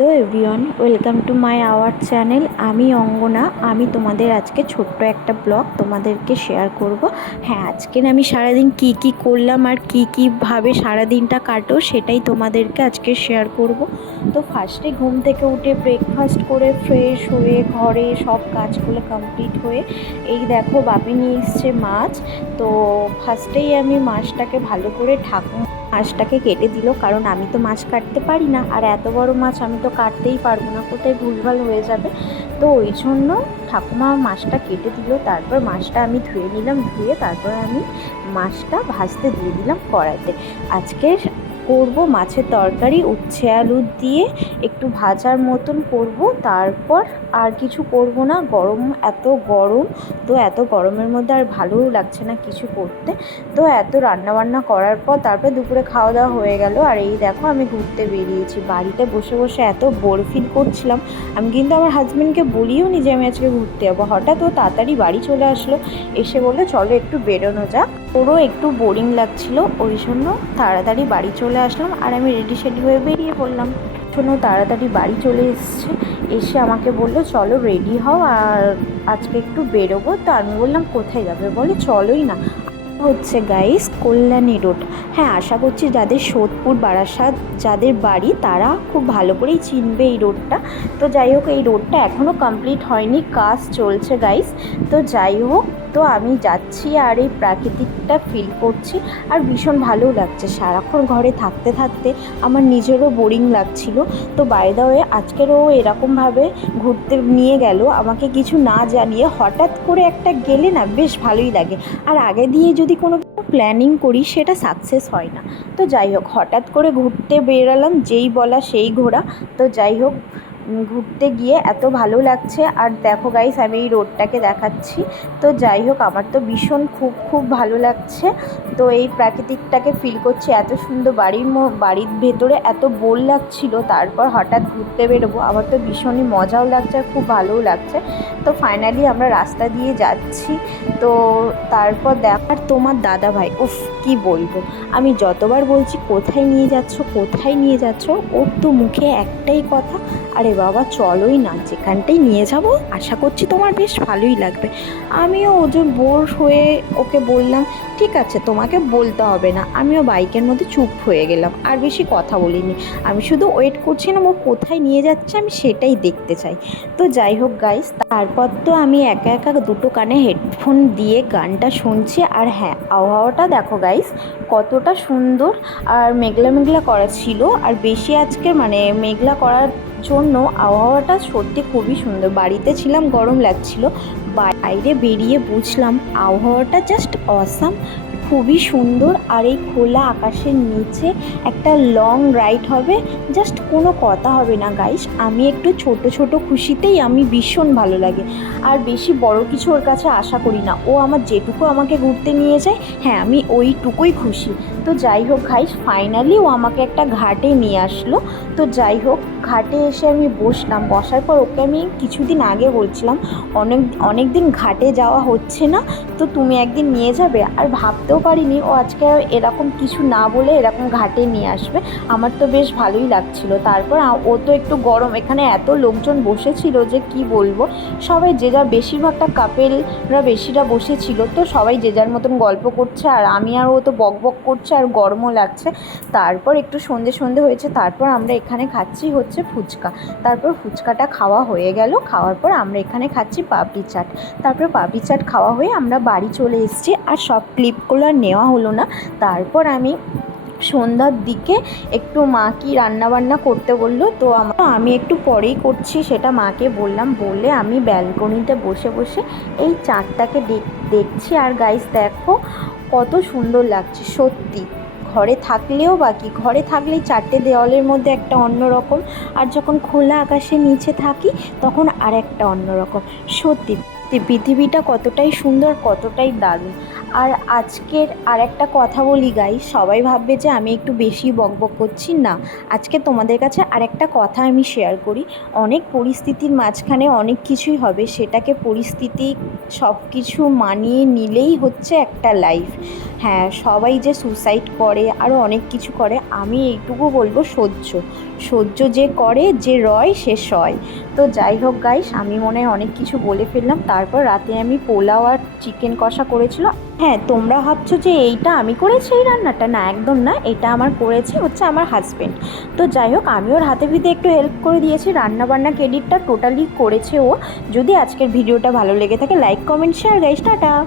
Hello everyone, welcome to my our channel. আমি অঙ্গনা। আমি তোমাদের আজকে ছোট্ট একটা ব্লগ তোমাদেরকে শেয়ার করব। হ্যাঁ, আজকের আমি সারাদিন কি করলাম আর কীভাবে সারাদিনটা কাটো সেটাই তোমাদেরকে আজকে শেয়ার করব। তো ফার্স্টে ঘুম থেকে উঠে ব্রেকফাস্ট করে ফ্রেশ হয়ে ঘরে সব কাজগুলো কমপ্লিট হয়ে এই দেখো বাপি নিয়ে এসছে মাছ। তো ফার্স্টেই আমি মাছটাকে ভালো করে মাছটাকে কেটে দিল, কারণ আমি তো মাছ কাটতে পারি না, আর এত বড় মাছ আমি তো কাটতেই পারবো না, কোথায় ভুলভাল হয়ে যাবে। তো ওই জন্য ঠাকুমা মাছটা কেটে দিল। তারপর মাছটা আমি ধুয়ে নিলাম, ধুয়ে তারপর আমি মাছটা ভাজতে দিয়ে দিলাম কড়াইতে। আজকে করব মাছের তরকারি, উচ্ছে আলু দিয়ে একটু ভাজার মতন করব। তারপর আর কিছু করব না। এত গরম, তো এত গরমের মধ্যে আর ভালোও লাগছে না কিছু করতে। তো এত রান্নাবান্না করার পর তারপরে দুপুরে খাওয়া দাওয়া হয়ে গেল। আর এই দেখো আমি ঘুরতে বেরিয়েছি। বাড়িতে বসে বসে এত বোর ফিল করছিলাম। আমি কিন্তু আমার হাজব্যান্ডকে বলিও নি যে আমি আজকে ঘুরতে যাবো। হঠাৎ ও তাড়াতাড়ি বাড়ি চলে আসলো, এসে বললো চলো একটু বেরোনো যাক। ওরও একটু বোরিং লাগছিল, ওই জন্য তাড়াতাড়ি বাড়ি চলে আসলাম। আর আমি রেডি সেডি হয়ে বেরিয়ে পড়লাম। শোনো, তাড়াতাড়ি বাড়ি চলে এসছে, এসে আমাকে বললো চলো রেডি হও আর আজকে একটু বেরোবো। তো আমি বললাম কোথায় যাবে, বলে চলোই না। হচ্ছে গাইস কল্যাণী রোড। হ্যাঁ, আশা করছি যাদের সোদপুর বারাসাত যাদের বাড়ি তারা খুব ভালো করেই চিনবে এই রোডটা। তো যাই হোক, এই রোডটা এখনও কমপ্লিট হয়নি, কাজ চলছে গাইস। তো যাই হোক, তো আমি যাচ্ছি আর এই প্রাকৃতিকটা ফিল করছি, আর ভীষণ ভালোও লাগছে। সারাক্ষণ ঘরে থাকতে থাকতে আমার নিজেরও বোরিং লাগছিল। তো বাই দ্য ওয়ে, আজকেরও এরকমভাবে ঘুরতে নিয়ে গেল আমাকে কিছু না জানিয়ে। হঠাৎ করে একটা গেলে না বেশ ভালোই লাগে, আর আগে দিয়ে যদি কোনো প্ল্যানিং করি সেটা সাকসেস হয় না। তো যাই হোক, হঠাৎ করে ঘুরতে বেরালাম, যেই বলা সেই ঘোরা। তো যাই হোক, ঘুরতে গিয়ে এত ভালো লাগছে। আর দেখো গাইস, আমি এই রোডটাকে দেখাচ্ছি। তো যাই হোক, আমার তো ভীষণ খুব ভালো লাগছে। তো এই প্রাকৃতিকটাকে ফিল করছি। এত সুন্দর বাড়ির ভেতরে এত বোর লাগছিল, তারপর হঠাৎ ঘুরতে বেরোবো, আমার তো ভীষণই মজাও লাগছে আর খুব ভালোও লাগছে। তো ফাইনালি আমরা রাস্তা দিয়ে যাচ্ছি। তো তারপর দেখার তোমার দাদা ভাই, উফ কি বলবো, আমি যতবার বলছি কোথায় নিয়ে যাচ্ছ, ওর তো মুখে একটাই কথা, আরে বাবা চলোই না, যেখানটাই নিয়ে যাব আশা করছি তোমার বেশ ভালোই লাগবে। আমিও ওজন বোর হয়ে ওকে বললাম ঠিক আছে, তোমাকে বলতে হবে না। আমিও বাইকের মধ্যে চুপ হয়ে গেলাম, আর বেশি কথা বলিনি। আমি শুধু ওয়েট করছিলাম ও কোথায় নিয়ে যাচ্ছে, আমি সেটাই দেখতে চাই। তো যাই হোক গাইস, তারপর তো আমি একা একা দুটো কানে হেডফোন দিয়ে গানটা শুনছি। আর হ্যাঁ, আবহাওয়াটা দেখো গাইস কতটা সুন্দর। আর মেঘলা মেঘলা করা ছিল, আর বেশি আজকের মেঘলা করার জন্য আবহাওয়াটা সত্যি খুবই সুন্দর। বাড়িতে ছিলাম, গরম লাগছিল, বাইরে বেরিয়ে বুঝলাম আবহাওয়াটা জাস্ট অসাম, খুবই সুন্দর। আর এই খোলা আকাশের নিচে একটা লং রাইড হবে, জাস্ট কোনো কথা হবে না গাইস। আমি একটু ছোট খুশিতেই আমি ভীষণ ভালো লাগে, আর বেশি বড় কিছু ওর কাছে আশা করি না। ও আমার যেটুকু আমাকে ঘুরতে নিয়ে যায়, হ্যাঁ আমি ওইটুকুই খুশি। তো যাই হোক গাইস, ফাইনালি ও আমাকে একটা ঘাটে নিয়ে আসলো। তো যাই হোক, ঘাটে এসে আমি বসলাম। বসার পর ওকে আমি কিছুদিন আগে বলছিলাম অনেক দিন ঘাটে যাওয়া হচ্ছে না, তো তুমি একদিন নিয়ে যাবে। আর ভাবতেও পারিনি ও আজকে এরকম কিছু না বলে এরকম ঘাটে নিয়ে আসবে। আমার তো বেশ ভালোই লাগছিল। তারপর ও তো একটু গরম, এখানে এত লোকজন বসেছিল যে কি বলবো, সবাই যে যার, বেশিরভাগটা কাপেলরা বেশিরা বসেছিল। তো সবাই যে যার মতন গল্প করছে, আর আমি আর ও তো বক করছে, আর গরমও লাগছে। তারপর একটু সন্ধে হয়েছে, তারপর আমরা এখানে খাচ্ছি হচ্ছে ফুচকা। তারপর ফুচকাটা খাওয়া হয়ে গেল, খাওয়ার পর আমরা এখানে খাচ্ছি পাপড়ি চাট। তারপর পাপড়ি চাট খাওয়া হয়ে আমরা বাড়ি চলে এসেছি, আর সব ক্লিপগুলো আর নেওয়া হলো না। তারপর আমি সন্ধ্যার দিকে একটু মা কি রান্নাবান্না করতে বললো, তো আমি একটু পরেই করছি সেটা মাকে বললাম। বলে আমি ব্যালকনিতে বসে বসে এই চাঁদটাকে দেখছি। আর গাইস দেখো কত সুন্দর লাগছে সত্যি। ঘরে থাকলেই চারটে দেওয়ালের মধ্যে একটা অন্যরকম, আর যখন খোলা আকাশের নিচে থাকি তখন আর একটা অন্যরকম। সত্যি পৃথিবীটা কতটাই সুন্দর, কতটাই দারুণ। আর আজকের আর একটা কথা বলি গাইস, সবাই ভাববে যে আমি একটু বেশি বকবক করছি। না, আজকে তোমাদের কাছে আর একটা কথা আমি শেয়ার করি। অনেক পরিস্থিতির মাঝখানে অনেক কিছুই হবে, সেটাকে পরিস্থিতি সব কিছু মানিয়ে নিলেই হচ্ছে একটা লাইফ। হ্যাঁ, সবাই যে সুসাইড করে আরও অনেক কিছু করে, আমি এইটুকু বলবো সহ্য সহ্য যে করে, যে রয় সে সয়। তো যাই হোক গাইস, আমি মনে হয় অনেক কিছু বলে ফেললাম। তারপর রাতে আমি পোলাও আর চিকেন কষা করেছিল। হ্যাঁ, তোমরা ভাবছো যে এইটা আমি করেছি এই রান্নাটা, না একদম না, এটা আমার করেছে হচ্ছে আমার হাজব্যান্ড। তো যাই হোক, আমি ওর হাতে ভিতে একটু হেল্প করে দিয়েছি, রান্না বান্না ক্রেডিটটা টোটালি করেছে ও। যদি আজকের ভিডিওটা ভালো লেগে থাকে, like comment share guys, tata.